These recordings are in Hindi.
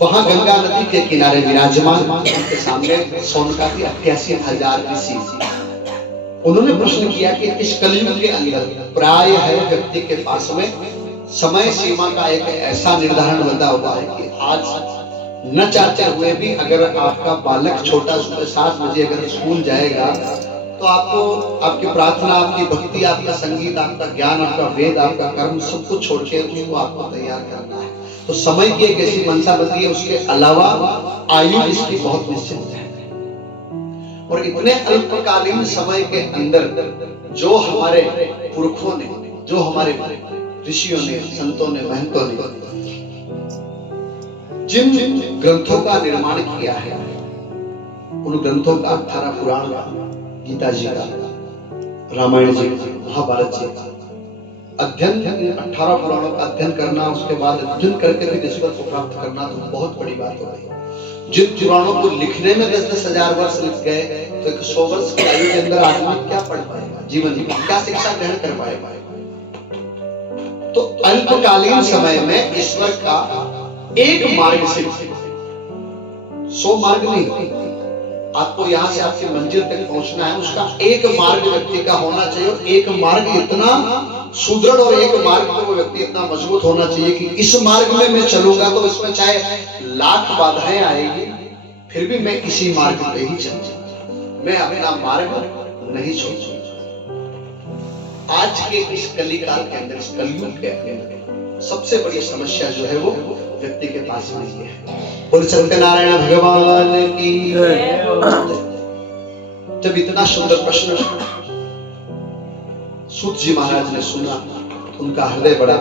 वहां गंगा नदी के किनारे विराजमान के सामने सोनकादि 88,000 ऋषि। उन्होंने प्रश्न किया कि इस कलयुग के अंदर प्राय है व्यक्ति के पास में समय सीमा का एक ऐसा निर्धारण बंधा हुआ है कि आज न चाहते हुए भी अगर आपका बालक छोटा सुबह 7 बजे अगर स्कूल जाएगा तो आपको आपकी प्रार्थना, आपकी भक्ति, आपका संगीत, आपका ज्ञान, आपका वेद, आपका कर्म सब कुछ छोड़ के उसको आपको तैयार करना है। तो समय की एक ऐसी मंशा बनती है। उसके अलावा आयु इसकी बहुत निश्चित है और इतने अल्पकालीन समय के अंदर जो हमारे पुरखों ने, जो हमारे ऋषियों ने, संतों ने, महंतों ने जिन ग्रंथों का निर्माण किया है, उन ग्रंथों का 18 पुराण, गीता जी का, रामायण जी, महाभारत जी अध्ययन, 18 पुराणों का अध्ययन करना, उसके बाद अध्ययन करके भी ईश्वर को प्राप्त करना तो बहुत बड़ी बात हो गई। जिन पुराणों को लिखने में 10-10 हजार वर्ष लग गए तो 100 वर्ष की आयु के अंदर आदमी क्या पढ़ पाएगा, जीवन में क्या शिक्षा ग्रहण कर पाएगा। तो अल्पकालीन समय में ईश्वर का एक मार्ग से 100 मार्ग नहीं, आपको यहाँ से आपकी मंजिल तक पहुंचना है, उसका एक मार्ग व्यक्ति का होना चाहिए और एक मार्ग इतना सुदृढ़ और एक मार्ग में वो व्यक्ति इतना मजबूत होना चाहिए कि इस मार्ग में मैं चलूंगा तो इसमें चाहे लाख बाधाएं आएगी फिर भी मैं इसी मार्ग पे ही चलूंगा, मैं अपना मार्ग नहीं छोड़ूंगा। आज के इस कलिकाल के अंदर, इस कलयुग के अंदर सबसे बड़ी समस्या जो है वो व्यक्ति के पास में ही है। और सत्यनारायण भगवान की जब इतना सुंदर प्रश्न सूत जी महाराज ने सुना तो उनका हृदय बड़ा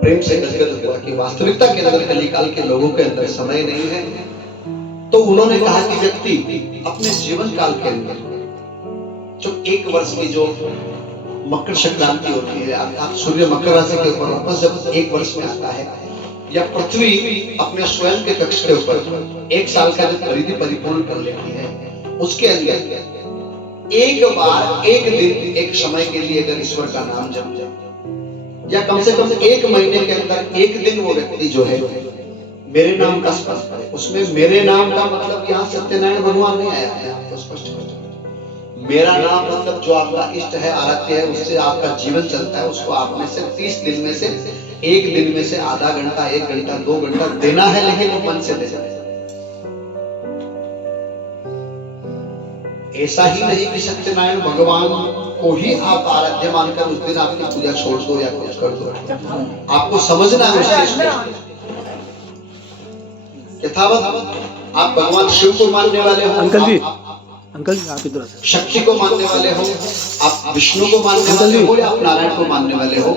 प्रेम से गदगद हुआ कि वास्तविकता के अंदर कलिकाल के लोगों के अंदर समय नहीं है। तो उन्होंने कहा कि व्यक्ति अपने जीवन काल के अंदर जो 1 वर्ष की जो मकर संक्रांति होती है, अर्थात सूर्य मकर राशि के ऊपर वापस जब 1 वर्ष में आता है, या पृथ्वी अपने स्वयं के कक्ष के ऊपर 1 साल का जो परिधि परिपूर्ण कर लेती है, उसके अंदर एक बार, एक दिन, एक समय के लिए अगर ईश्वर का नाम जप जाए, या कम से कम 1 महीने के अंदर एक दिन वो व्यक्ति जो है मेरे नाम का स्पर्श करे। उसमें मेरे नाम का मतलब यहाँ सत्यनारायण भगवान नहीं आया है, आपको स्पष्ट कर दूं। मेरा नाम मतलब जो आपका इष्ट है, आराध्य है, उससे आपका जीवन चलता है, उसको आप में से 30 दिन में से 1 दिन में से आधा घंटा, 1 घंटा, 2 घंटा देना है, लेकिन वो मन से देना है। ऐसा ही नहीं कि सत्यनारायण भगवान को ही आप आराध्य मानकर उस दिन आपकी पूजा छोड़ दो या कुछ कर दो। आपको समझना है यथावत आप भगवान शिव को मानने वाले हो, अंकल जी आप इधर, शक्ति को मानने वाले हो, आप विष्णु को मानने वाले हो, या आप नारायण को मानने वाले हो,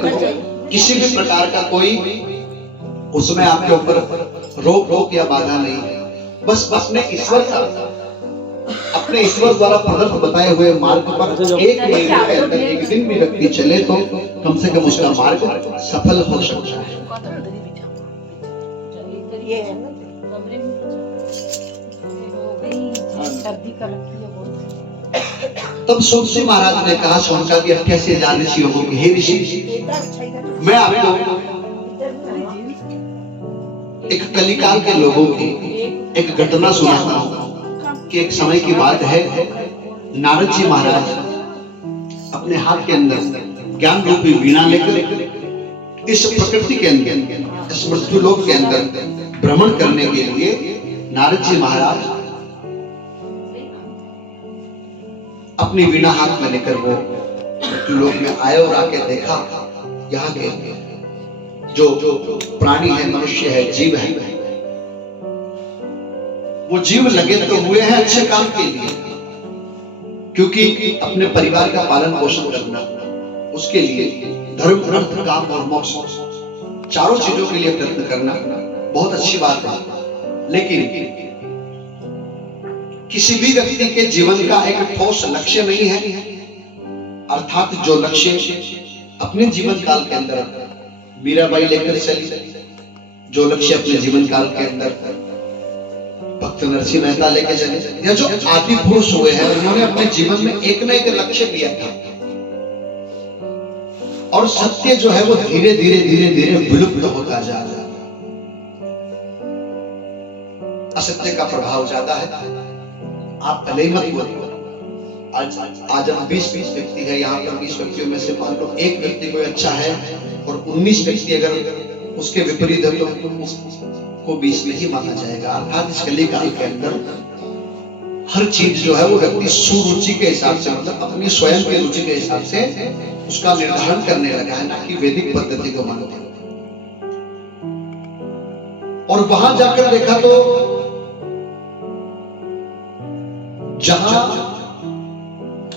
किसी भी प्रकार का कोई उसमें आपके ऊपर रोक या बाधा नहीं है। बस अपने ईश्वर का, अपने ईश्वर द्वारा प्रदत्त बताए हुए मार्ग पर 1 महीने के अंदर 1 दिन भी व्यक्ति चले तो कम से कम उसका मार्ग सफल हो सकता है। तब सूत जी महाराज ने कहा सोनकादि 88,000 ऋषियों को, हे ऋषि, मैं आपको एक कलिकाल के लोगों की एक घटना सुनाता हूं कि एक समय की बात है, नारद जी महाराज अपने हाथ के अंदर ज्ञान रूपी वीणा लेकर इस प्रकृति के अंदर, इस मृत्युलोक के अंदर भ्रमण करने के लिए नारद जी महाराज अपनी वीणा हाथ में लेकर वो मृत्युलोक में आए और आके देखा यहाँ के जो प्राणी है, मनुष्य है, जीव है, वो जीव लगे तो हुए हैं अच्छे काम के लिए, क्योंकि अपने परिवार का पालन पोषण करना, उसके लिए धर्म, अर्थ, काम और मोक्ष, चारों चीजों के लिए प्रयत्न करना बहुत अच्छी बात है। लेकिन किसी भी व्यक्ति के जीवन का एक ठोस लक्ष्य नहीं है, अर्थात जो लक्ष्य अपने जीवन काल के अंदर मीराबाई लेकर चली, जो लक्ष्य अपने जीवन काल के अंदर भक्त नरसिंह मेहता लेके चले, या जो आदि पुरुष हुए हैं उन्होंने अपने जीवन में एक न एक लक्ष्य लिया था। और सत्य जो है वो धीरे धीरे धीरे धीरे विलुप्त होता जा रहा है। असत्य का प्रभाव ज्यादा है। आप भले ही मत बोलिए, आज हम 20 व्यक्ति है यहाँ पर, 20 व्यक्तियों में से मान लो एक व्यक्ति कोई अच्छा है और 19 व्यक्ति अगर उसके विपरीत है तो उसको 20 में ही माना जाएगा। अर्थात इस कलिकाल के अंदर हर चीज जो है वो व्यक्ति सुरुचि के हिसाब से, मतलब अपनी स्वयं की रुचि के हिसाब से उसका निर्धारण करने लगा है, ना कि वैदिक पद्धति को मानते हैं। और वहां जाकर देखा तो जहां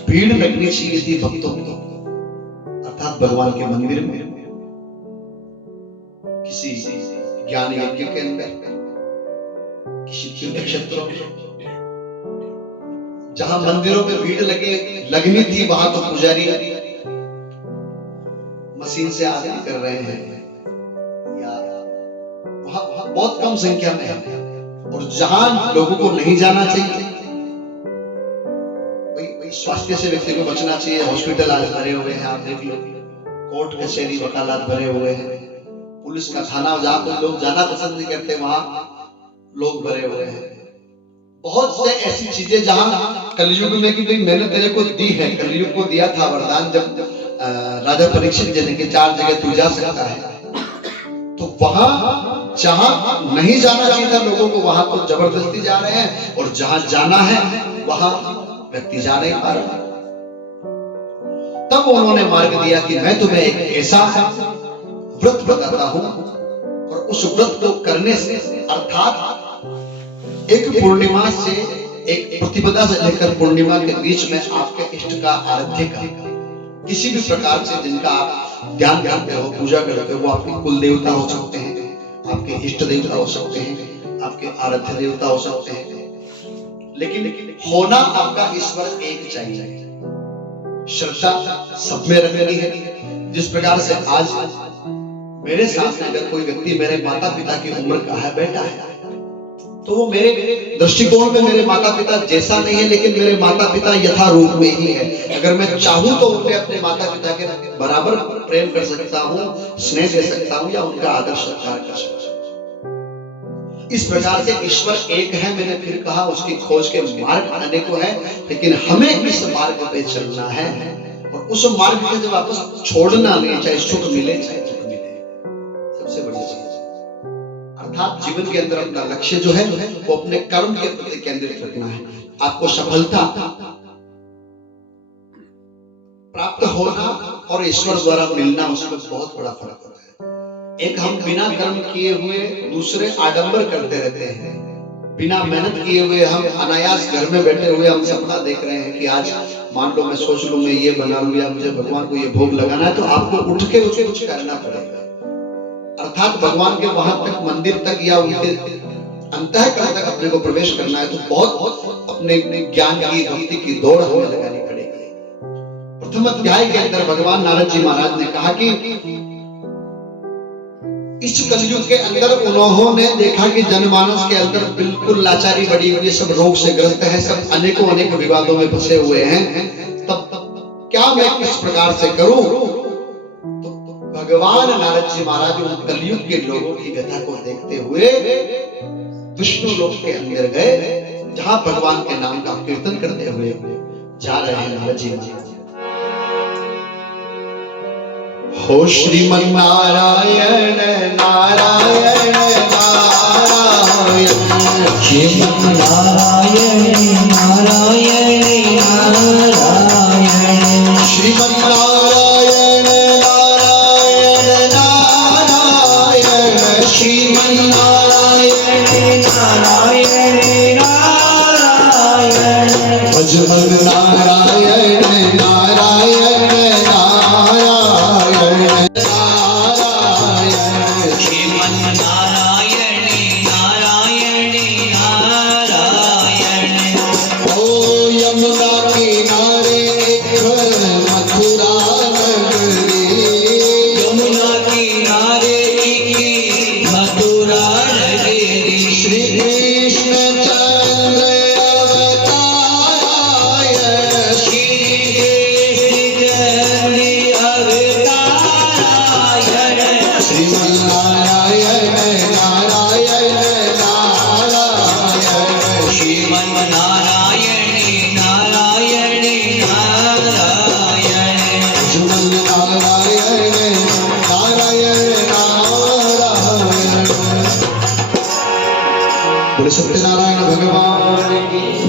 भीड़ लगनी चाहिए थी भक्तों की, अर्थात भगवान के मंदिर में, किसी ज्ञान यज्ञ के अंदर, किसी तीर्थ क्षेत्रों में, जहां मंदिरों में भीड़ लगनी थी, वहां तो पुजारी मशीन से आरती कर रहे हैं, या वहां बहुत कम संख्या में है। और जहां लोगों को नहीं जाना चाहिए, स्वास्थ्य से व्यक्ति को बचना चाहिए, हॉस्पिटल आज भरे हुए हैं, आप देख लो, कोर्ट कचहरी वकालत भरे हुए हैं, पुलिस का थाना जहां पर लोग जाना पसंद नहीं करते वहां लोग भरे हुए हैं। बहुत से ऐसी चीजें जहां कलयुग में कि भाई मैंने तेरे को दी है, कलयुग को दिया था वरदान, जब राजा परीक्षित जी ने कि 4 जगह तू जा सकता है, तो वहां जहां नहीं जाना चाहिए था लोगों को, वहां तो जबरदस्ती जा रहे हैं, और जहां जाना है वहां व्यक्ति जा नहीं पा रहा। तब उन्होंने मार्ग दिया कि मैं तुम्हें एक ऐसा व्रत बताता हूं, और उस व्रत को करने से, अर्थात एक पूर्णिमा से, एक प्रतिपदा से लेकर पूर्णिमा के बीच में आपके इष्ट का आराध्य का, किसी भी प्रकार से जिनका आप ध्यान करते हो, पूजा करते हो, वो आपके कुल देवता हो सकते हैं, आपके इष्ट देवता हो सकते हैं, आपके आराध्य देवता हो सकते हैं, लेकिन होना आपका ईश्वर एक चाहिए। श्रद्धा सब में रखनी है। जिस प्रकार से आज मेरे सामने अगर कोई व्यक्ति मेरे माता पिता की उम्र का है, बेटा है, तो वो मेरे दृष्टिकोण में मेरे माता पिता जैसा नहीं है, लेकिन मेरे माता पिता यथा रूप में ही है। अगर मैं चाहूं तो उन्हें अपने माता पिता के बराबर प्रेम कर सकता हूं, स्नेह दे सकता हूं, या उनका आदर सत्कार कर सकता हूं। इस प्रकार से ईश्वर एक है। मैंने फिर कहा, उसकी खोज के मार्ग अनेकों हैं, लेकिन हमें इस मार्ग पे चलना है, और उस मार्ग को जब वापस छोड़ना नहीं, चाहे सुख मिले चाहे दुख मिले, सबसे बड़ी चीज। अर्थात जीवन के अंदर अपना लक्ष्य जो है वो अपने कर्म के प्रति केंद्रित रखना है। आपको सफलता प्राप्त होना और ईश्वर द्वारा मिलना, उसमें बहुत बड़ा फर्क होता है। एक हम बिना कर्म किए हुए दूसरे आडंबर करते रहते हैं, बिना मेहनत किए हुए हम अनायास घर में बैठे हुए हम सपना देख रहे हैं कि आज मान लो मैं सोच लूं मैं ये बना लूं, या मुझे भगवान को ये भोग लगाना है, तो आपको उठ के उसे कुछ करना पड़ेगा। अर्थात भगवान के वहां तक, मंदिर तक, या उनके अंतःकरण तक अपने को प्रवेश करना है, तो बहुत अपने ज्ञान की, भक्ति की दौड़ हमें लगानी पड़ेगी। प्रथम अध्याय के अंदर भगवान नारद जी महाराज ने कहा कि इस कलयुग के अंदर उन्होंने देखा कि जनमानस के अंदर बिल्कुल लाचारी बढ़ी हुई है, सब रोग से ग्रस्त है, सब अनेकों अनेक विवादों में फंसे हुए हैं। तब क्या मैं किस प्रकार से करूं? तो भगवान नारद जी महाराज उन कलयुग के लोगों की व्यथा को देखते हुए विष्णु लोक के अंदर गए, जहां भगवान के नाम का कीर्तन करते हुए जा रहे हैं नारद जी महाराज। हो श्रीमन नारायण नारायण नारायण, श्रीमन नारायण नारायण नारायण, श्रीमन नारायण नारायण नारायण, श्रीमन नारायण नारायण नारायण, भजमन नारायण नारायण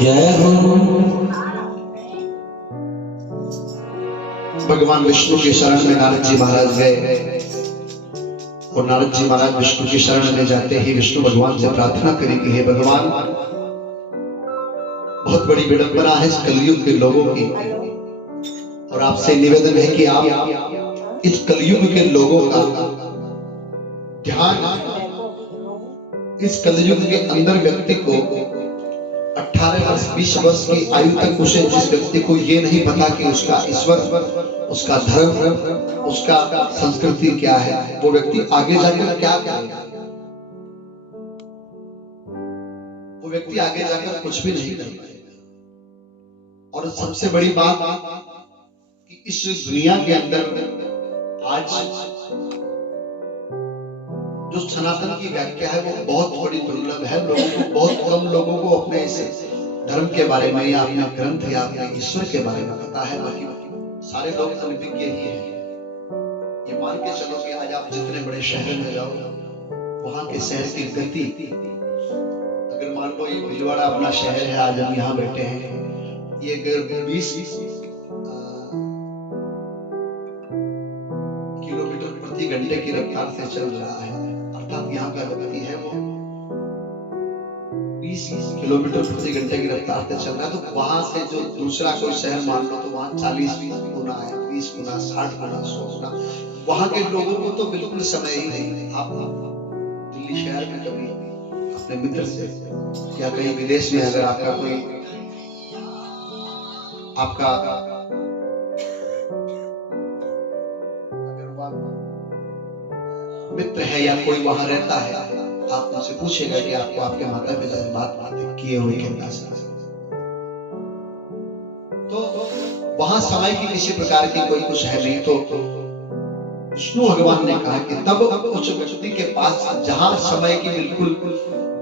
जय हो। भगवान विष्णु के शरण में नारद जी महाराज गए और नारद जी महाराज विष्णु की शरण में जाते ही विष्णु भगवान से प्रार्थना करी कि हे भगवान, बहुत बड़ी विडंबना है इस कलयुग के लोगों की, और आपसे निवेदन है कि आप इस कलयुग के लोगों का ध्यान, इस कलयुग के अंदर व्यक्ति को 18 वर्ष 20 वर्ष की आयु तक उसे, जिस व्यक्ति को ये नहीं पता कि उसका ईश्वर, उसका धर्म, उसका संस्कृति क्या है, वो व्यक्ति आगे जाकर क्या करेगा? वो व्यक्ति आगे जाकर कुछ भी नहीं कर पाएगा। और सबसे बड़ी बात कि इस दुनिया के अंदर आज जो सनातन की व्याख्या है वो बहुत बड़ी दुर्लभ है। लोगों को, बहुत कम लोगों को अपने इस धर्म के बारे में या अपने ग्रंथ या अपने ईश्वर के बारे में पता है। बाकी सारे लोग अनभिज्ञ ही हैं। ये मान के चलो कि आज आप जितने बड़े शहर में जाओ, वहां के शहर की गति, अगर मान लो ये भीलवाड़ा अपना शहर है, आज हम यहाँ बैठे हैं, ये अगर 20 किलोमीटर प्रति घंटे की रफ्तार से चल रहा है, अर्थात यहाँ का गति है वो 20 किलोमीटर प्रति घंटे की रफ्तार से चल रहा है, तो वहां से जो दूसरा कोई शहर मान लो, तो वहां 40 गुना है, 20 गुना, 60 गुना, 100 गुना। वहां के लोगों को तो बिल्कुल समय ही नहीं। आप दिल्ली शहर में कभी अपने मित्र से या कहीं विदेश में अगर आपका कोई मित्र है या कोई वहां रहता है, आप उनसे पूछेगा कि आपको आपके माता पिता से बात किए हुए कितना समय, तो वहां समय की किसी प्रकार की कोई कुछ है नहीं। तो विष्णु भगवान ने कहा कि तब उस व्यक्ति के पास, जहां समय की बिल्कुल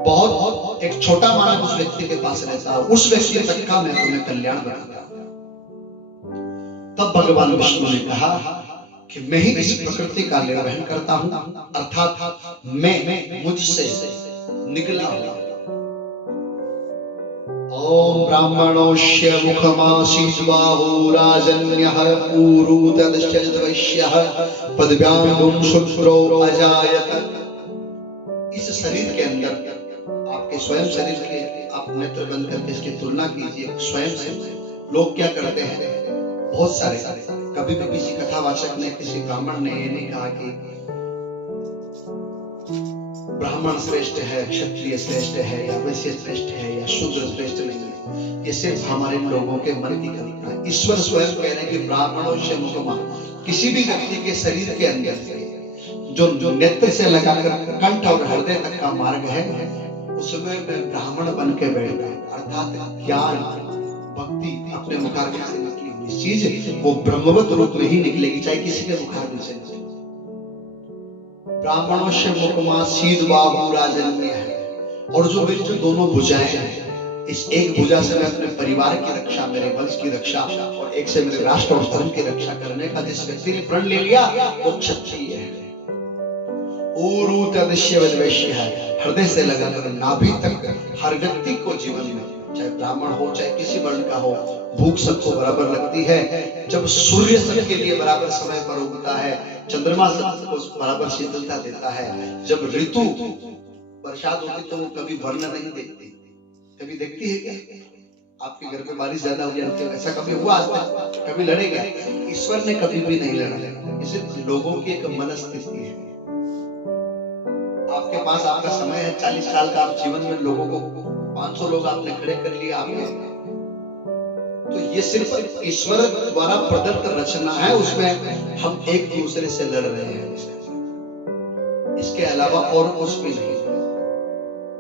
बहुत एक छोटा मानव उस व्यक्ति के पास रहता है, उस व्यक्ति तक का मैं तुम्हें कल्याण बताता हूं। तब भगवान विष्णु ने कहा कि मैं ही इस प्रकृति का निर्वहन करता हूं, अर्थात मैं मुझसे निकला हूं। ओम ब्राह्मणोस्य मुखमासीत् बाहु राजन्यः ऊरू तदश्च वैश्यः पदव्याङ्गुं शूद्रो अजायत। इस शरीर के अंदर, आपके स्वयं शरीर के आप नेत्र बंद करके इसकी तुलना कीजिए स्वयं से। लोग क्या करते हैं, बहुत सारे, कभी भी किसी कथावाचक ने, किसी ब्राह्मण ने ये नहीं कहा कि ब्राह्मण श्रेष्ठ है, क्षत्रिय श्रेष्ठ है, या वैश्य श्रेष्ठ है, या शूद्र श्रेष्ठ नहीं है। ये सिर्फ हमारे लोगों के मन की कल्पना है। ईश्वर स्वयं कह रहे हैं कि ब्राह्मणों से मुखमा, किसी भी व्यक्ति के शरीर के अंदर जो नेत्र से लगाकर कंठ और हृदय तक का मार्ग है, उसमें ब्राह्मण बन के बैठ गए, अर्थात ज्ञान भक्ति अपने मुखारविंद से निकली हुई चीज वो ब्रह्मवत रूप में ही निकलेगी, चाहे किसी के मुखारविंद से निकले। ब्राह्मणों से मुखमासीत् बाहु राजन्य है, और जो मेरी जो दोनों भुजाएं हैं, इस एक भुजा से मैं अपने परिवार की रक्षा, मेरे वंश की रक्षा, और एक से मेरे राष्ट्र और धर्म की रक्षा करने का जिस व्यक्ति ने प्रण ले लिया वो क्षत्रिय है। ऊरू तदश्य वैश्य है, हृदय से लगाकर नाभि तक हर व्यक्ति को जीवन में, चाहे ब्राह्मण हो चाहे किसी वर्ण का हो, भूख सबको बराबर लगती है। जब सूर्य सबके लिए बराबर समय पर उगता है, चंद्रमा सबको बराबर शीतलता देता है, जब ऋतु बरसात होती तो वो कभी वर्ण नहीं देखती। कभी देखती है क्या? आपके घर में बारिश ज्यादा हो जाती है, ऐसा कभी हुआ आज तक? कभी लड़े क्या? ईश्वर ने कभी भी नहीं लड़ा। इसे लोगों की एक मनस्थिति है। आपके पास आपका समय है 40 साल का, आप जीवन में लोगों को 500 लोग आपने खड़े कर लिए आपने, तो ये सिर्फ ईश्वर द्वारा प्रदत्त रचना है, उसमें हम एक दूसरे से लड़ रहे हैं, इसके अलावा और कुछ भी नहीं।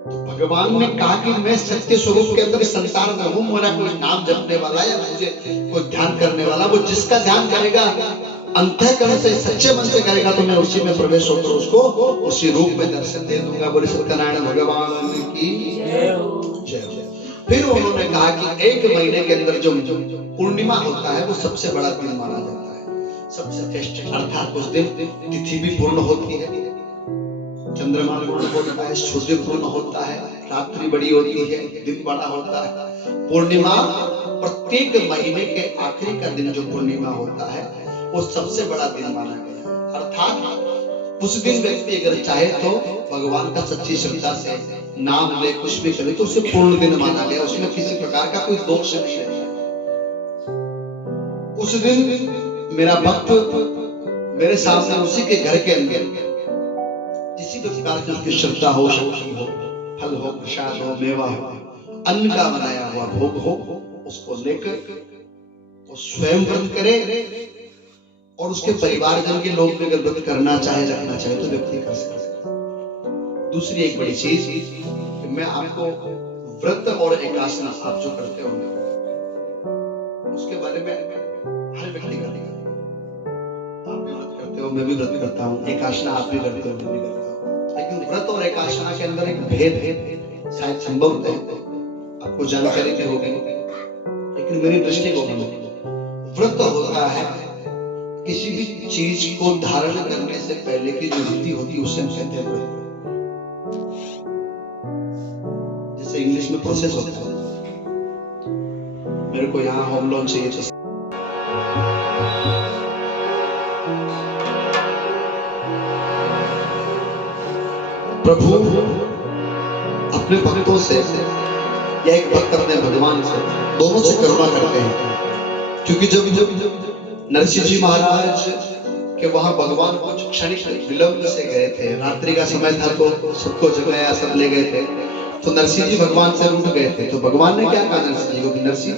तो भगवान ने कहा कि मैं सत्य स्वरूप के अंदर संसार में हूं, मेरा कोई नाम जपने वाला या मुझे कोई ध्यान करने वाला, वो जिसका ध्यान करेगा अंतःकरण से, सच्चे मन से करेगा, तो मैं उसी में प्रवेश होकर उसको उसी रूप में दर्शन दे दूंगा। बोले सत्यनारायण भगवान की जय। फिर उन्होंने कहा कि एक महीने के अंदर जो पूर्णिमा होता है वो सबसे बड़ा दिन माना जाता है, सबसे श्रेष्ठ, अर्थात उस दिन तिथि भी पूर्ण होती है, चंद्रमा पूर्ण होता है, सूर्य पूर्ण होता है, रात्रि बड़ी होती है, दिन बड़ा होता है। पूर्णिमा प्रत्येक महीने के आखिरी का दिन जो पूर्णिमा होता है वो सबसे बड़ा दिन माना गया है। अर्थात उस दिन व्यक्ति अगर चाहे तो भगवान का सच्ची श्रद्धा से नाम ले, कुछ भी करे तो उसे पूर्ण दिन माना गया, उसमें किसी प्रकार का कोई दोष नहीं है। उस दिन मेरा भक्त मेरे सामने उसी के घर के अंदर किसी भी प्रकार की उसकी श्रद्धा हो, शक्ति हो, फल हो, प्रसाद हो, मेवा हो, अन्न का बनाया हुआ भोग हो, उसको लेकर वो स्वयं व्रत करे और उसके परिवारजन के लोग भी अगर व्रत करना चाहे, रखना चाहे तो व्यक्ति कर सकता है। दूसरी एक बड़ी चीज कि मैं आपको व्रत और एकासना आप जो करते होंगे उसके बारे में हर व्यक्ति करेगा। आप भी व्रत करते हो, मैं भी व्रत करता हूँ, एकासना आप भी करते हो, मैं भी करता हूँ, लेकिन व्रत और एकासना के अंदर एक भेद है, शायद संभव है आपको जानकारी भी होगी, लेकिन मेरी दृष्टिकोण में व्रत होता है किसी भी चीज को धारण करने से पहले की जो विधि होती है उसे हम कहते हैं व्रत। जैसे इंग्लिश में प्रोसेस होता है, मेरे को यहाँ होम लोन चाहिए तो प्रभु अपने भक्तों से या एक भक्त अपने भगवान से दोनों से करुणा करते हैं, क्योंकि जब नरसिंह जी महाराज के वहां भगवान कुछ क्षणिक विलंब से गए थे, रात्रि का समय था तो सबको जगाया, सब ले गए थे, तो नरसिंह जी भगवान से रूठ गए थे। तो भगवान ने क्या कहा नरसिंह जी को कि नरसिंह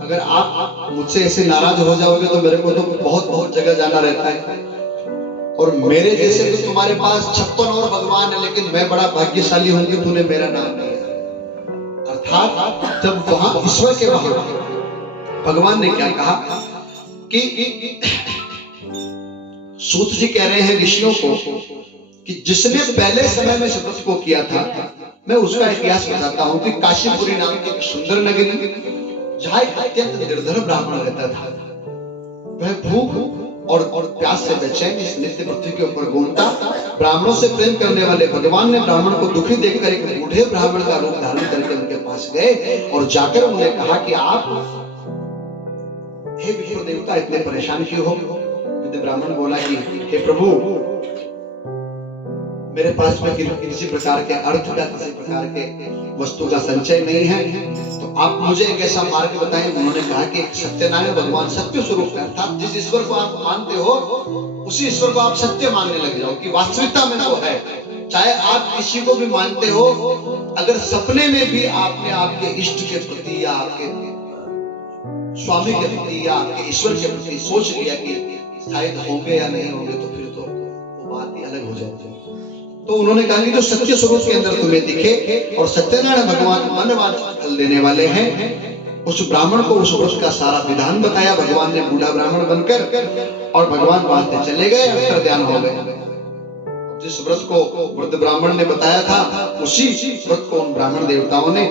अगर आप मुझसे ऐसे नाराज हो जाओगे तो मेरे को तो बहुत बहुत जगह जाना रहता है, और मेरे जैसे तो तुम्हारे पास 56 और भगवान है, लेकिन मैं बड़ा भाग्यशाली हूं कि तूने मेरा नाम लिया। अर्थात जब वहां ईश्वर के वहां भगवान ने क्या कहा कि सूत जी कह रहे हैं ऋषियों को कि जिसने पहले समय में शपथ को किया था, मैं उसका इतिहास बताता हूं कि काशीपुरी नाम की एक सुंदर नगरी जहां एक अत्यंत निर्धन ब्राह्मण रहता था। वह भूख और प्यास से बेचैन इस नित्य पृथ्वी के ऊपर घूमता। ब्राह्मणों से प्रेम करने वाले भगवान ने ब्राह्मण को दुखी देखकर एक बूढ़े ब्राह्मण का रूप धारण करके उनके पास गए और जाकर उन्होंने कहा कि आप हे विष्णु देवता इतने परेशान क्यों हो? ब्राह्मण बोला कि हे प्रभु मेरे पास में किसी प्रकार के अर्थ का, किसी प्रकार के वस्तु का संचय नहीं है, तो आप मुझे एक ऐसा मार्ग बताएं। उन्होंने कहा कि सत्यनारायण भगवान सत्य स्वरूप है, अर्थात जिस ईश्वर को आप मानते हो उसी ईश्वर को आप सत्य मानने लग जाओ कि वास्तविकता में वो है। चाहे आप किसी को भी मानते हो, अगर सपने में भी आपने आपके इष्ट के प्रति या आपके स्वामी के प्रति या आपके ईश्वर के प्रति सोच लिया कि शायद होंगे या नहीं होंगे, तो फिर तो वो बात ही अलग हो जाती है। तो उन्होंने कहा कि जो सत्य स्वरूप के अंदर तुम्हें दिखे और सत्यनारायण भगवान मनवांछित फल देने वाले हैं, उस ब्राह्मण को उस व्रत का सारा विधान बताया। भगवान ने बूढ़ा ब्राह्मण बनकर और भगवान वहां से चले गए, अंतर ध्यान हो गए। जिस व्रत को वृद्ध ब्राह्मण ने बताया था उसी व्रत को उन ब्राह्मण देवताओं ने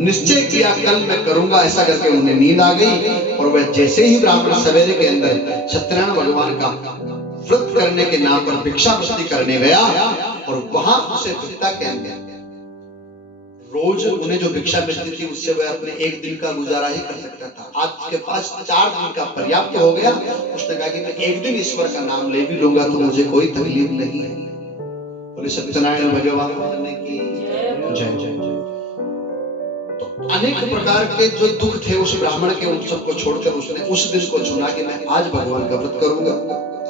निश्चय किया, कल मैं करूंगा, ऐसा करके उन्हें नींद आ गई। और वह जैसे ही ब्राह्मण सवेरे के अंदर सत्यनारायण भगवान का व्रत करने के नाम पर भिक्षावृत्ति करने गया और वहां उसे भिक्षा के अंदर रोज उन्हें जो भिक्षा मिलती थी उससे वह अपने एक दिन का गुजारा ही कर सकता था। आज के पास 4 दिन का पर्याप्त हो गया। उसने कहा कि मैं एक दिन ईश्वर का नाम ले भी लूंगा तो मुझे कोई तकलीफ नहीं है। बोले सत्यनारायण भगवान की जय जय जय। अनेक प्रकार के जो दुख थे उस ब्राह्मण के, उन सबको छोड़कर उसने उस दिन को चुना कि मैं आज भगवान का व्रत करूंगा।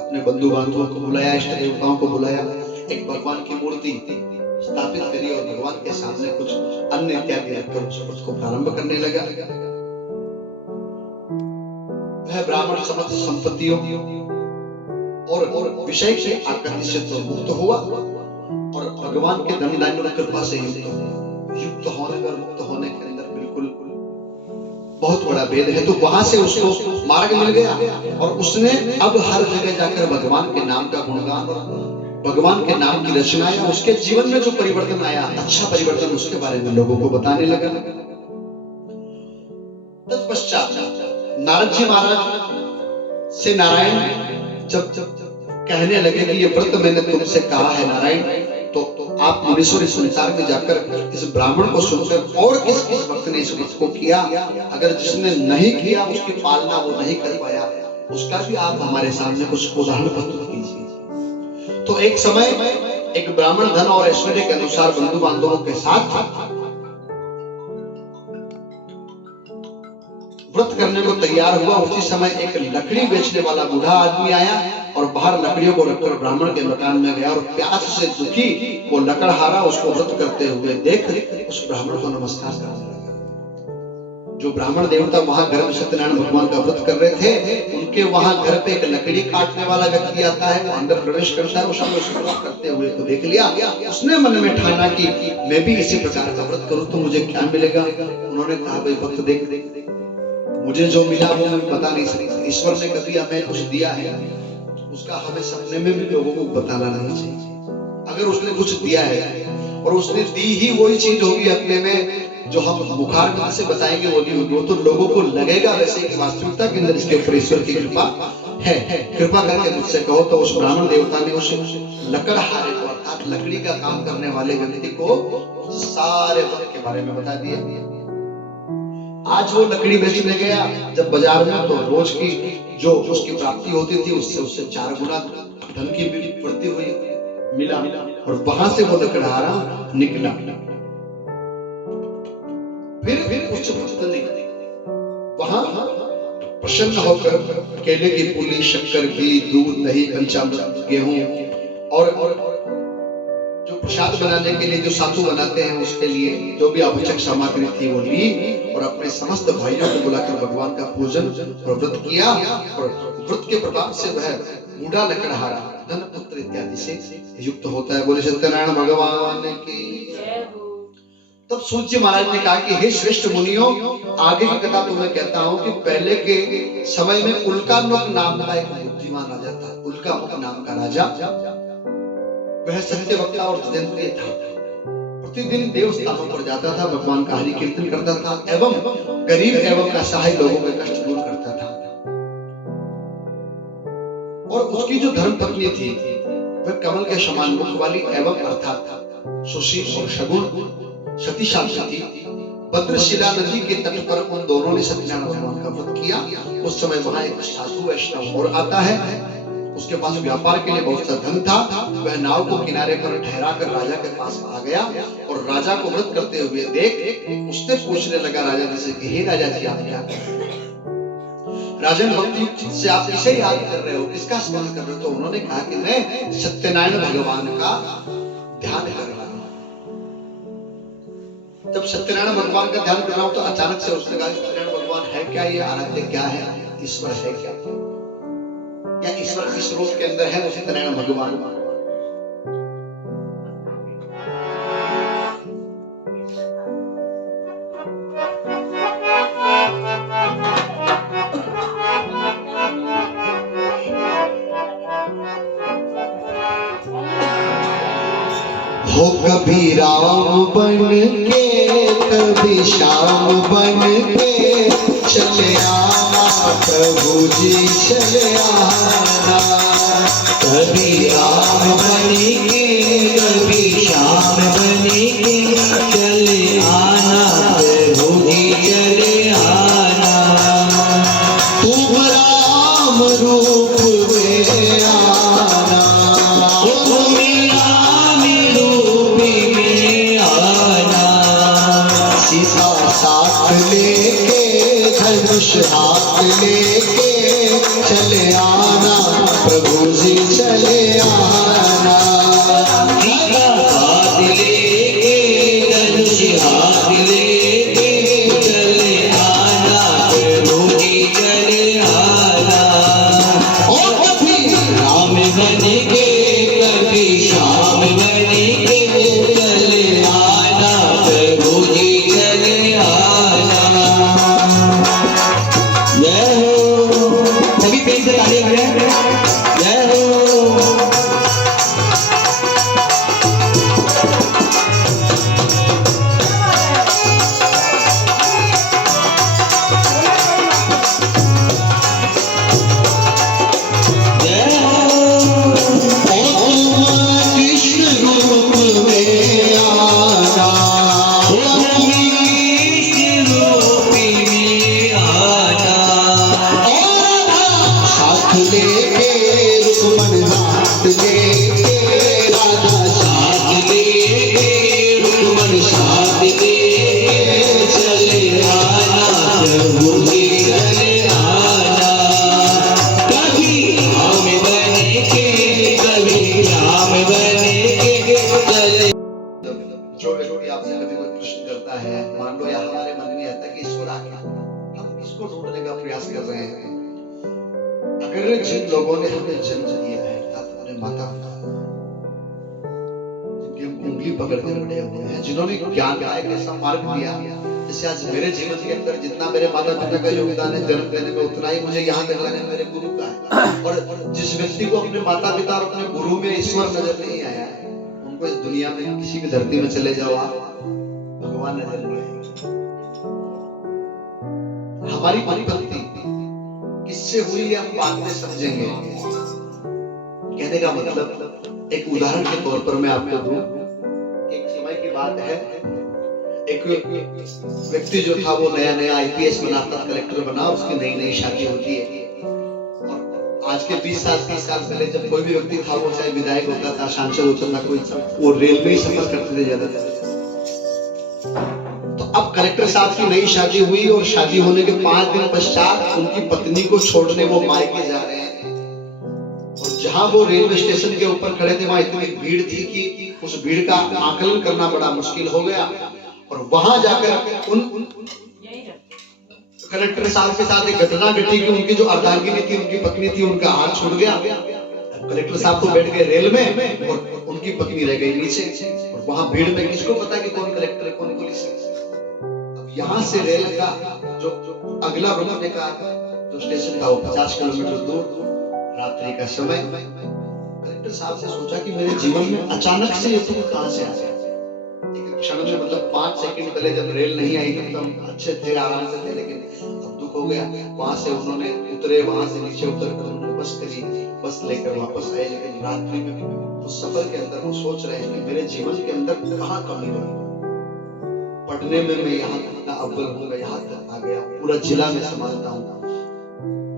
अपने बंधु बांधवों को बुलाया, इष्ट देवताओं को बुलाया, एक भगवान की मूर्ति स्थापित करी और भगवान के सामने कुछ अन्न इत्यादि रखकर उस व्रत को प्रारंभ करने लगा। वह ब्राह्मण समस्त संपत्तियों और विषय से आकृति से तो मुक्त हुआ और भगवान के धन धान्य और कृपा से युक्त होने और मुक्त होने के अंदर बिल्कुल बहुत बड़ा भेद है। तो वहां से उसको मार्ग मिल गया और उसने अब हर जगह जाकर भगवान के नाम का गुणगान और भगवान के नाम की रचना आया। उसके जीवन में जो परिवर्तन आया, अच्छा परिवर्तन, उसके बारे में लोगों को बताने लगा। तत्पश्चात नारद जी महाराज से नारायण जब कहने लगे कि ये व्रत मैंने तुमसे कहा है नारायण, तो आप मुनीश्वर इस संसार में जाकर इस ब्राह्मण को सुनकर और किस किस भक्त ने इस व्रत को किया, अगर जिसने नहीं किया उसकी पालना वो नहीं कर पाया, उसका भी आप हमारे सामने कुछ उदाहरण प्रस्तुत कीजिए। तो एक समय एक ब्राह्मण धन और ऐश्वर्य के अनुसार बंधु बांधवों के साथ व्रत करने को तैयार हुआ। उसी समय एक लकड़ी बेचने वाला बूढ़ा आदमी आया और बाहर लकड़ियों को रखकर ब्राह्मण के मकान में गया और प्यास से दुखी वो लकड़हारा उसको व्रत करते हुए देख उस ब्राह्मण को नमस्कार करने लगा। जो ब्राह्मण देवता वहां घर में सत्यनारायण भगवान का व्रत कर रहे थे, उनके वहां घर पे एक लकड़ी काटने वाला व्यक्ति आता है, वो अंदर प्रवेश करता है, उसने उसको व्रत करते हुए को देख लिया। उसने मन में ठाना कि मैं भी इसी प्रकार का व्रत करूं तो मुझे क्या मिलेगा। उन्होंने कहा भाई भक्त देख, मुझे जो मिला वो मैं बता नहीं सकता, ईश्वर ने कभी हमें कुछ दिया है उसका हमें सपने में भी लोगों को बताना नहीं चाहिए। अगर उसने कुछ दिया है और उसने दी ही वही चीज होगी अपने में, जो हम मुखार से बताएंगे वो नहीं होगी, वो तो लोगों को लगेगा वैसे कि वास्तविकता के अंदर इसके ऊपर ईश्वर की कृपा है। कृपा करके मुझसे कहो। तो उस ब्राह्मण देवता ने उस लकड़हारे को अर्थात लकड़ी का काम करने वाले व्यक्ति को सारे व्रत के बारे में बता दिया। आज वो लकड़ी बेचने गया जब बाजार में, तो रोज की जो उसकी प्राप्ति होती थी उससे 4 गुना धन की भी बढ़ती हुई मिला और वहां से वो लकड़हारा निकला। फिर उस भक्त ने वहां प्रसन्न होकर केले की पूली, शक्कर, घी, दूध, दही, पंचामृत, गेहूं और जो प्रसाद बनाने के लिए जो सातु बनाते हैं उसके लिए जो भी आवश्यक सामग्री थी वो ली और अपने समस्त भाइयों को बुलाकर भगवान का पूजन और व्रत किया। और व्रत के प्रभाव से वह बूढ़ा लकड़हारा धन पुत्र इत्यादि से युक्त होता है। बोले सत्यनारायण भगवान की। तब सूर्य महाराज ने कहा कि हे श्रेष्ठ मुनियों, आगे की कथा तो मैं कहता हूं कि पहले के समय में उल्कामुख नाम का एक बुद्धिमान राजा था। उल्कामुख नाम का राजा, वह सत्य वक्ता और जितेंद्रिय था। प्रतिदिन देव स्थानों पर जाता था, भगवान का हरि कीर्तन करता था एवं गरीब एवं असहाय लोगों के कष्ट दूर करता था। और उसकी जो धर्म पत्नी थी वह कमल के समान मुख वाली एवं अर्थात सुशील और सगुण सती शांति थी। भद्रशिला नदी के तट पर उन दोनों ने सत्यनारायण भगवान का व्रत किया। उस समय वहां एक साधु वैष्णव और आता है, उसके पास व्यापार के लिए बहुत सा धन था। वह नाव को किनारे पर ठहरा कर राजा के पास आ गया और राजा को व्रत करते हुए देख उससे पूछने लगा राजा जी से कि हे राजा जी, आप क्या कर रहे हो? राजन भक्ति से आप किसे याद कर रहे हो, किसका स्मरण कर रहे हो? तो उन्होंने कहा कि मैं सत्यनारायण भगवान का ध्यान कर रहा हूं। जब सत्यनारायण भगवान का ध्यान कर रहा हूं तो अचानक से उसने कहा सत्यनारायण भगवान है क्या, ये आराध्य क्या है, ईश्वर है क्या, या ईश्वर के स्रोत के अंदर है वो सत्यनारायण भगवान। हो कभी राम बन के कभी श्याम बन के चले आना प्रभु जी, चले आना। कभी राम बन के कभी श्याम बन के चले आना प्रभु जी, चले आना। तुम राम रूप में आना, तुम राम रूप में आना। सीता साथ लेके धनुष हाथ लेके चले आना प्रभु जी, चले आना। सीता हाथ लेके धनुष हाथ लेके चले आना प्रभु जी, चले आना। और कभी राम बन के कभी श्याम बन के चले आना प्रभु जी, चले आना। जय हो, सभी पेड़ से तालियां बजाएं। जय हो। जय हो। हमें जन्म दिया है, अर्थात अपने माता पिता, जिनकी हम उंगली पकड़ कर बड़े हुए हैं, जिन्होंने ज्ञान का एक ऐसा मार्ग दिया, जैसे आज मेरे जीवन के अंदर जितना मेरे माता पिता का योगदान है जन्म देने में, उतना ही मुझे यहाँ तक लाने मेरे गुरु का है। और जिस व्यक्ति को अपने माता पिता और अपने गुरु में ईश्वर नजर नहीं आया है, उनको इस दुनिया में किसी भी धरती में चले जाओ आप, भगवान नजर नहीं आएंगे। हमारी उत्पत्ति किससे हुई है हम बाद में समझेंगे। कहने का मतलब, एक उदाहरण के तौर पर मैं आपको दूं, एक समय की बात है, एक व्यक्ति जो था वो नया नया आईपीएस बना था, कलेक्टर बना, उसकी नई नई शादी होती है। और आज के 20 साल 30 साल पहले जब कोई भी व्यक्ति था, वो चाहे विधायक होता था, सांसद होता था, कोई वो रेलवे ही सफर करते थे ज्यादातर। तो अब कलेक्टर साहब की नई शादी हुई और शादी होने के 5 दिन पश्चात उनकी पत्नी को छोड़ने वो मायके जा रहे हैं। और जहां वो रेलवे स्टेशन के ऊपर खड़े थे, वहां इतनी भीड़ थी कि उस भीड़ का आकलन करना बड़ा मुश्किल हो गया। और वहां जाकर उन कलेक्टर साहब के साथ एक घटना घटी कि उनकी जो अर्धांगिनी थी, उनकी पत्नी थी, उनका हाथ छूट गया। कलेक्टर साहब तो बैठ गए रेल में और उनकी पत्नी रह गई नीचे। और वहां भीड़ में किसको पता कि कौन कलेक्टर है, कौन पुलिस है। अब यहाँ से रेल का जो अगला रुकने का जो स्टेशन था वो 50 किलोमीटर दूर, रात्रि का समय। कलेक्टर साहब ने सोचा कि मेरे जीवन में अचानक से ये दुख कहां से आ गया। एक क्षण में, मतलब 5 सेकंड पहले जब रेल नहीं आई तब हम अच्छे थे, आराम से थे, लेकिन अब दुख हो गया। वहां से उन्होंने उतरे, वहां से नीचे उतर कर उन्होंने बस करी, बस लेकर वापस आए। लेकिन रात्रि में उस सफर के अंदर वो सोच रहे हैं कि मेरे जीवन के अंदर कहाँ कमी रही। पढ़ने में मैं यहाँ कितना अव्वल हूँ, मैं यहाँ तक आ गया, पूरा जिला में संभालता हूँ।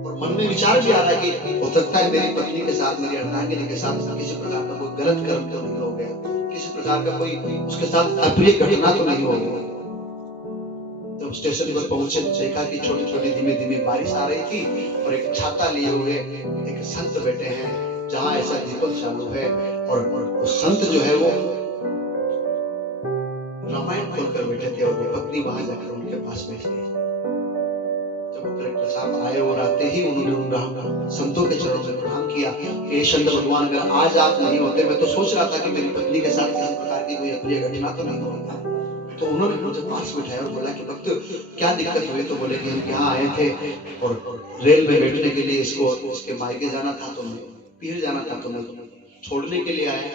और मन में विचार भी आ रहा है कि हो सकता है मेरी पत्नी के साथ, मेरी अर्धांगिनी के साथ किसी प्रकार का कोई गलत कर्म तो नहीं हो गया, किसी प्रकार का कोई उसके साथ अप्रिय घटना तो नहीं हो गई। जब स्टेशन पर पहुंचे तो देखा कि छोटी छोटी धीमे धीमे बारिश आ रही थी और एक छाता लिए हुए एक संत बैठे हैं, जहां ऐसा दीपक चालू है। और वो संत जो है वो रामायण खोलकर बैठे थे और वो पत्नी वहां जाकर उनके पास बैठ गई। जब कलेक्टर साहब आए और आते ही उन्होंने उन संतों के चरणों में प्रणाम किया कि हे संत भगवान, अगर आज आप नहीं होते, मैं तो सोच रहा था कि मेरी पत्नी के साथ किसी प्रकार की कोई अप्रिय घटना तो नहीं होगी। तो उन्होंने मुझे पास बिठाया और बोला कि भक्त क्या दिक्कत हुई। तो बोले कि हम यहाँ आए थे और रेल में बैठने के लिए इसको इसके मायके जाना था, तो पीर जाना था, तो मैं छोड़ने के लिए आया,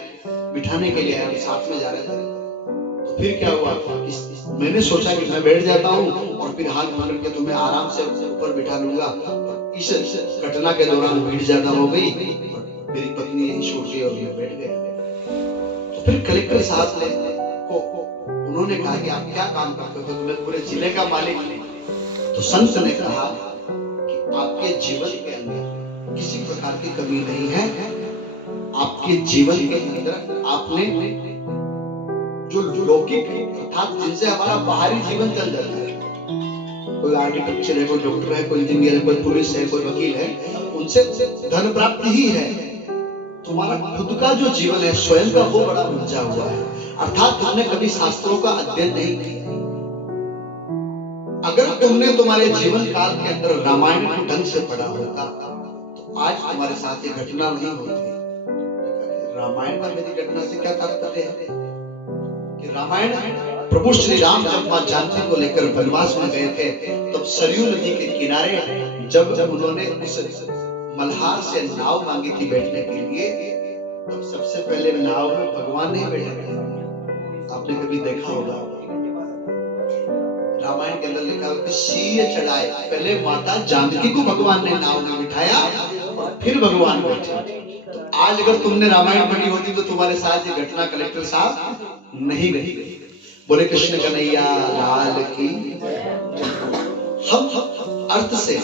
बिठाने के लिए आया, हम साथ में जा रहे थे। तो फिर क्या हुआ, मैंने सोचा कि मैं बैठ जाता हूँ और फिर हाथ पकड़ के तुम्हें आराम से ऊपर बिठा लूंगा। इस घटना के दौरान भीड़ ज्यादा हो गई और मेरी पत्नी यहीं छूट गई और मैं बैठ गया। तो फिर कलेक्टर साहब ने उन्होंने कहा कि आप क्या काम करते हो, तो मैं पूरे जिले का मालिक नहीं। तो संत ने कहा कि आपके जीवन के अंदर किसी प्रकार की कमी नहीं है। आपके जीवन के अंदर आपने जो लौकिक अर्थात जिनसे हमारा बाहरी जीवन चल जाता है, कोई आर्किटेक्चर है, कोई डॉक्टर है, कोई इंजीनियर है, कोई पुलिस है, कोई वकील है, उनसे धन प्राप्ति ही है। तुम्हारा खुद का जो जीवन है स्वयं का, वो बड़ा उलझा हुआ है। अर्थात तुमने कभी शास्त्रों का अध्ययन नहीं किया। अगर तुमने तुम्हारे जीवन काल के अंदर रामायण को ढंग से पढ़ा होता तो आज तुम्हारे साथ ये घटना नहीं होती। रामायण का मेरी घटना से क्या तात्पर्य है कि रामायण प्रभु श्री राम जब मां जानकी को लेकर वनवास में गए थे, तब सरयू नदी के किनारे जब उन्होंने उस मल्हार से नाव मांगी थी बैठने के लिए, तब सबसे पहले नाव में भगवान नहीं बैठे थे। आपने कभी देखा होगा, रामायण के अंदर लिखा है कि शीय चढ़ाए, पहले माता जानकी को भगवान ने नाव में बिठाया और फिर भगवान बैठे। तो आज अगर तुमने रामायण पढ़ी होती तो तुम्हारे साथ ये घटना कलेक्टर साहब नहीं रही। बोले कृष्ण कन्हैया लाल की। हम अर्थ से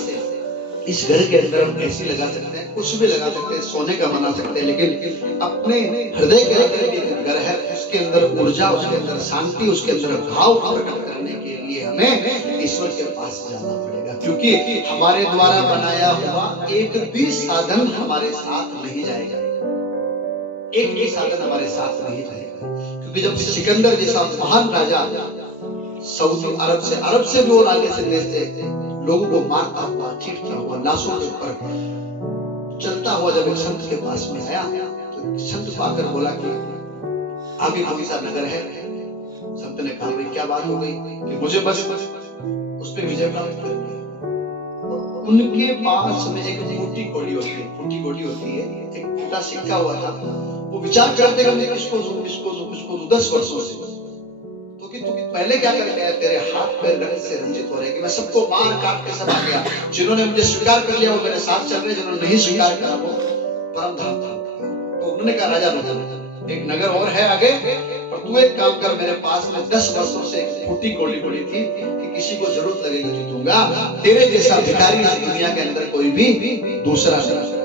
इस घर के अंदर हम ऐसी लगा सकते हैं, कुछ भी लगा सकते हैं, सोने का बना सकते हैं, लेकिन अपने हृदय के अंदर एक घर है, उसके अंदर ऊर्जा, उसके अंदर शांति, उसके अंदर भाव प्रकट करने के लिए हमें ईश्वर के पास जाना पड़ेगा। क्योंकि हमारे द्वारा बनाया हुआ एक भी साधन हमारे साथ नहीं जाएगा, एक भी साधन हमारे साथ नहीं जाएगा। क्योंकि जब सिकंदर जैसा महान राजा सऊदी अरब से भी और आगे से देश से लोगों को मारता हुआ, चीरता हुआ, लाशों के ऊपर चलता हुआ जब एक संत के पास में आया तो संत पाकर बोला कि आगे कौन सा नगर है। संत ने कहा भाई क्या बात हो गई कि मुझे बस उस पर विजय प्राप्त करनी है। उनके पास में एक फूटी घोड़ी होती है, फूटी घोड़ी होती है, एक फूटा सिक्का हुआ था। वो विचार करते रहते किसको दूं किसको दूं किसको दूं 10 वर्षों से। तो कि तू पहले क्या करके आया, तेरे हाथ पैर रक्त से रंजित हो रहे कि मैं सबको मार काट के सब आ गया। जिन्होंने मुझे स्वीकार कर लिया वो मेरे साथ चल रहे, जिन्होंने नहीं स्वीकार करा वो परम धाम था। तो उन्होंने कहा राजा एक नगर और है आगे, पर तू एक काम कर, मेरे पास में 10 वर्षों से एक फूटी घोड़ी पड़ी थी कि किसी को जरूरत लगेगी तो दूंगा। तेरे जैसा भिखारी इस दुनिया के अंदर कोई भी दूसरा नहीं।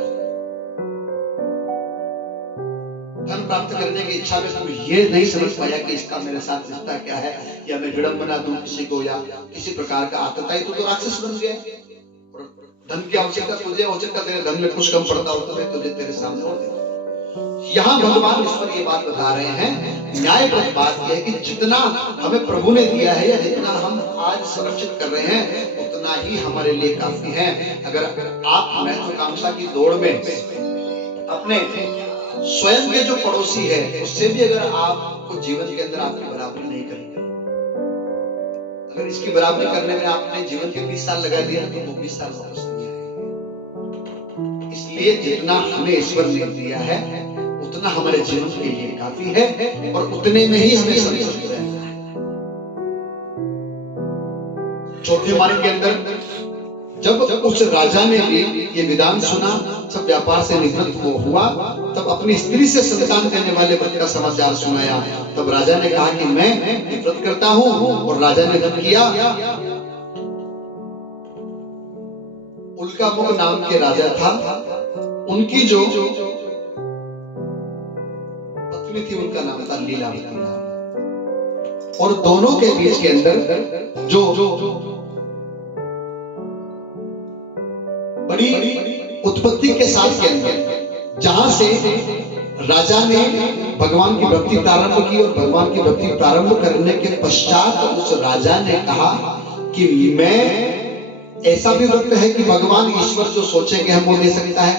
धन प्राप्त करने की इच्छा में तू ये नहीं समझ पाया कि इसका मेरे साथ रिश्ता क्या है, या मैं विडंबना दूं किसी को या किसी प्रकार का आतताई, तो राक्षस बन गया। धन की आवश्यकता तुझे हो सकता तेरे धन में कुछ कम पड़ता हो तो मैं तुझे तेरे सामने हो देता। यहाँ भगवान ईश्वर ये बात बता रहे हैं, न्यायप्रद बात यह है कि जितना हमें प्रभु ने दिया है या जितना हम आज संरक्षित कर रहे हैं उतना ही हमारे लिए काफी है। अगर आप महत्वाकांक्षा की दौड़ में अपने स्वयं के जो पड़ोसी है उससे भी अगर आपको जीवन के अंदर आपकी बराबरी नहीं करेंगे, अगर इसकी बराबरी करने में आपने जीवन के 20 साल लगा दिया तो वो 20 साल वापस नहीं आएंगे। इसलिए जितना हमें ईश्वर ने दिया है उतना हमारे जीवन के लिए काफी है और उतने में ही हमें संतुष्ट रहना है। चौथी वाणी के अंदर जब उस राजा ने भी ये विधान सुना, सब व्यापार से निवृत्त हुआ, तब अपनी स्त्री से संतान करने वाले व्रत का समाचार सुनाया। तब राजा ने कहा कि मैं व्रत करता हूँ, और राजा ने व्रत किया। उल्कामुख नाम के राजा था, उनकी जो पत्नी थी उनका नाम था लीलावती, और दोनों के बीच के अंदर जो बड़ी उत्पत्ति के साथ के अंदर जहां से राजा ने भगवान की भक्ति प्रारंभ की, और भगवान की भक्ति प्रारंभ करने के पश्चात उस राजा ने कहा कि मैं ऐसा भी वक्त है कि भगवान ईश्वर जो सोचेंगे हम वो दे सकता है।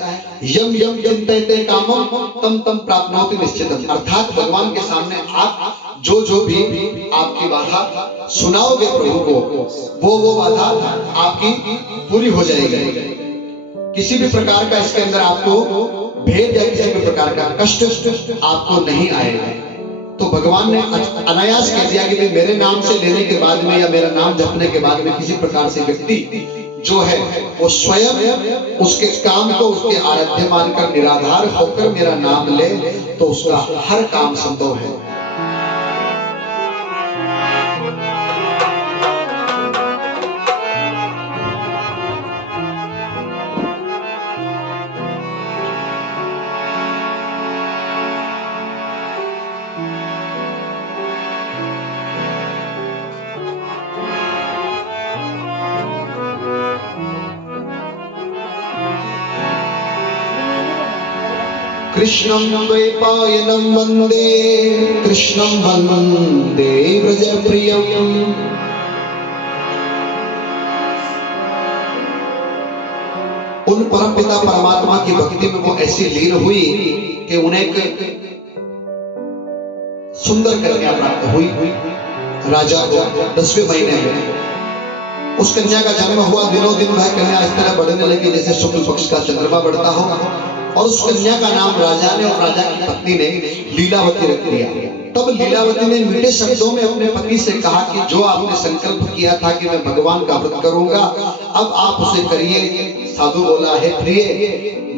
यम यम चिंतयते कामं तम तम प्राप्नोति निश्चितम, अर्थात भगवान के सामने आप जो भी आपकी बाधा सुनाओगे प्रभु को, वो बाधा आपकी पूरी हो जाएगी। किसी भी प्रकार का इसके अंदर आपको भेद या किसी भी प्रकार का कष्ट आपको नहीं आएगा। तो भगवान ने अनायास कह दिया कि मेरे नाम से लेने के बाद में या मेरा नाम जपने के बाद में किसी प्रकार से व्यक्ति जो है वो स्वयं उसके काम को उसके आराध्य मानकर निराधार होकर मेरा नाम ले तो उसका हर काम संभव है। कृष्णं द्वैपायनं वन्दे कृष्णं वन्दे व्रजप्रियम्। उन परमपिता परमात्मा की भक्ति में वो ऐसी लीन हुई कि उन्हें एक सुंदर कन्या प्राप्त हुई। राजा को 10वें महीने में उस कन्या का जन्म हुआ। दिनों दिन वह कन्या इस तरह बढ़ने लगी जैसे शुक्ल पक्ष का चंद्रमा बढ़ता हो, और उस कन्या का नाम राजा ने और राजा की पत्नी ने लीलावती रख दिया। तब लीलावती ने मीठे शब्दों में अपने पति से कहा कि जो आपने संकल्प किया था कि मैं भगवान का व्रत करूंगा, अब आप उसे करिए। साधु बोला, है प्रिय,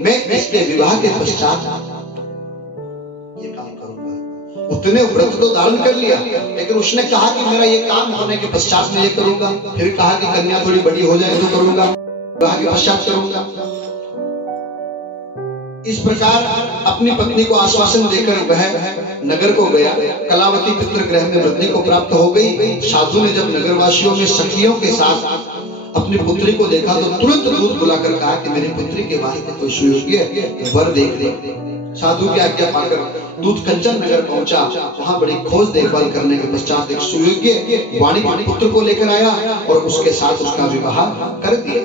मैं इसके विवाह के पश्चात ये काम करूंगा। उसने व्रत तो धारण कर लिया, लेकिन उसने कहा कि मेरा ये काम होने के पश्चात मैं ये करूंगा। फिर कहा कि कन्या थोड़ी बड़ी हो जाए तो करूंगा, विवाह के पश्चात करूंगा। इस प्रकार अपनी पत्नी को आश्वासन देकर वह नगर को गया। कलावती पितृ गृह में वृद्धि को प्राप्त हो गई। साधु ने जब नगरवासियों में सखियों के साथ अपनी पुत्री को देखा तो तुरंत दूध बुलाकर कहा कि मेरी पुत्री के वास्ते कोई सुयोग्य वर देख दे। साधु की आज्ञा पाकर दूध कंचन नगर पहुंचा। वहां बड़ी खोज देखभाल करने के पश्चात एक सुयोग्य वाणी पुत्र को लेकर आया और उसके साथ उसका विवाह कर दिया।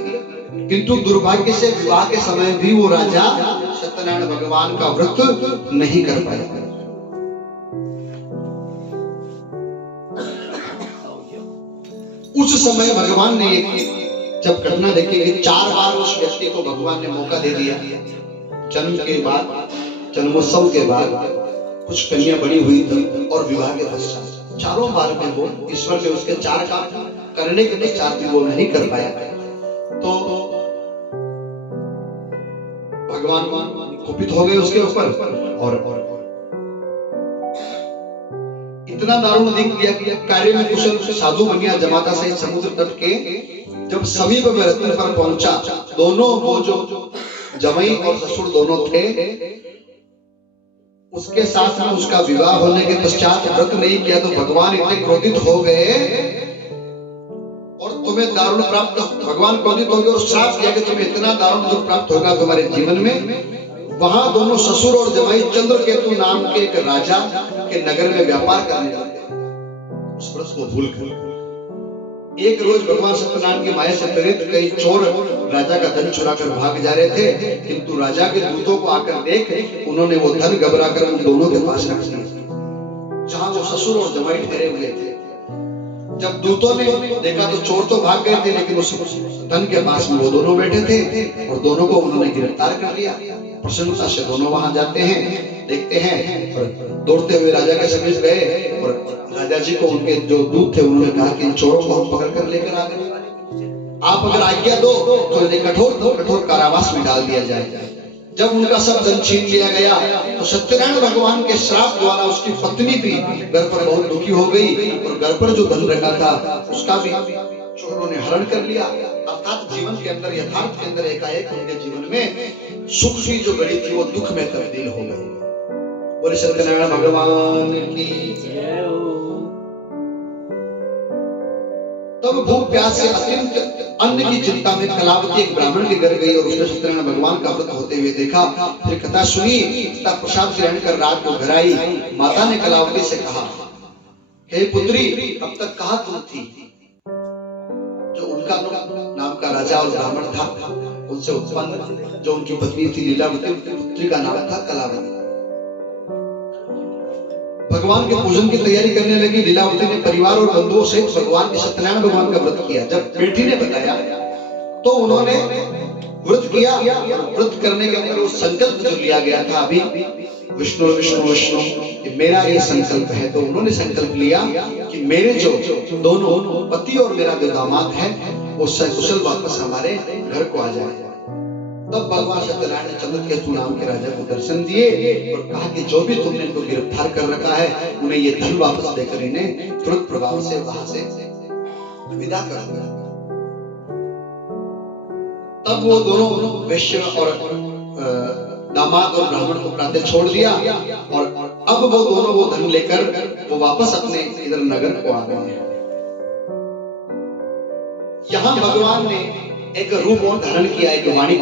किंतु दुर्भाग्य से विवाह के समय भी वो राजा सत्यनारायण भगवान का व्रत नहीं कर पाया। उस समय भगवान ने जब घटना देखी, 4 बार उस व्यक्ति को भगवान ने मौका दे दिया। जन्म के बाद, जन्मोत्सव के बाद कुछ कन्या बड़ी हुई थी और विवाह के पश्चात 4 बार में वो ईश्वर ने उसके 4 काम करने के पश्चात भी वो नहीं कर पाया। तो भगवान कुपित हो गए उसके ऊपर और इतना दारुण दिख दिया कि कार्य में कुशल साधु बनिया जमाता सहित समुद्र तट के जब समीप में रत्न पर पहुंचा, दोनों वो जो जमाई और ससुर दोनों थे, उसके साथ में उसका विवाह होने के पश्चात व्रत नहीं किया तो भगवान इतने क्रोधित हो गए और तुम्हें दारुण प्राप्त, भगवान क्रोधित हो गए और श्राप दिया कि तुम्हें इतना दारुण दुख प्राप्त होगा तुम्हारे जीवन में। वहां दोनों ससुर और जमाई चंद्रकेतु नाम के एक राजा के नगर में व्यापार करने लगे। उस व्रत को भूलकर एक रोज भगवान सत्यनारायण की माया से प्रेरित कई चोर राजा का धन चुरा कर भाग जा रहे थे, किंतु राजा के दूतों को आकर देख उन्होंने वो धन घबरा कर उन दोनों के पास रख दिया जहां वो ससुर और जमाई ठहरे हुए थे। जब दूतों ने देखा तो चोर तो भाग गए थे, लेकिन उस धन के पास में वो दोनों बैठे थे और दोनों को उन्होंने गिरफ्तार कर लिया। प्रसन्नता से दोनों वहां जाते हैं, देखते हैं और दौड़ते हुए राजा के समीप गए और राजा जी को उनके जो दूत थे उन्होंने कहा कि इन चोरों को हम पकड़ कर लेकर आ गए, आप अगर आज्ञा दो तो इन्हें कठोर कारावास में डाल दिया जाए। जब उनका सब धन छीन लिया गया तो सत्यनारायण भगवान के श्राप द्वारा उसकी पत्नी भी घर पर बहुत दुखी हो गई और घर पर जो धन रखा था उसका भी चोरों ने हरण कर लिया। अर्थात जीवन के अंदर, यथार्थ के अंदर एकाएक उनके जीवन में सुख की जो घड़ी थी वो दुख में तब्दील हो गई। बोले सत्यनारायण भगवान की जय हो। तब भूख प्यास से अत्यंत अन्न की चिंता में कलावती एक ब्राह्मण के घर गई और उसने सत्यनारायण भगवान का व्रत होते हुए देखा। फिर कथा सुनी तथा प्रसाद ग्रहण कर रात को घर आई। माता ने कलावती से कहा, हे पुत्री, अब तक कहाँ तुम थी? जो उनका नाम का राजा और ब्राह्मण था, उनसे उत्पन्न जो उनकी पत्नी थी लीलावती, उनकी पुत्री का नाम था कलावती। भगवान के पूजन की तैयारी करने लगी। लीलावती ने परिवार और बंधुओं से भगवान के सत्यनारायण भगवान का व्रत किया। जब बेटी ने बताया तो उन्होंने व्रत किया। व्रत करने के अंदर वो संकल्प जो लिया गया था, अभी विष्णु विष्णु विष्णु, कि मेरा ये संकल्प है, तो उन्होंने संकल्प लिया कि मेरे जो दोनों पति और मेरा जो दामाद है वो सकुशल वापस हमारे घर को आ जाए। तब भगवान सत्यनारायण ने चंद्रकेतु नाम के राजा को दर्शन दिए और कहा कि जो भी तुमने इनको गिरफ्तार कर रखा है उन्हें ये धन वापस देकर इन्हें तुरंत प्रभाव से वहां से विदा कर दो। तब वो दोनों वैश्य और दामाद और ब्राह्मण को प्रातः छोड़ दिया और अब वो दोनों वो धन लेकर वो वापस अपने इधर नगर को आ गए। यहाँ भगवान ने एक रूप और धारण किया, एक वाणी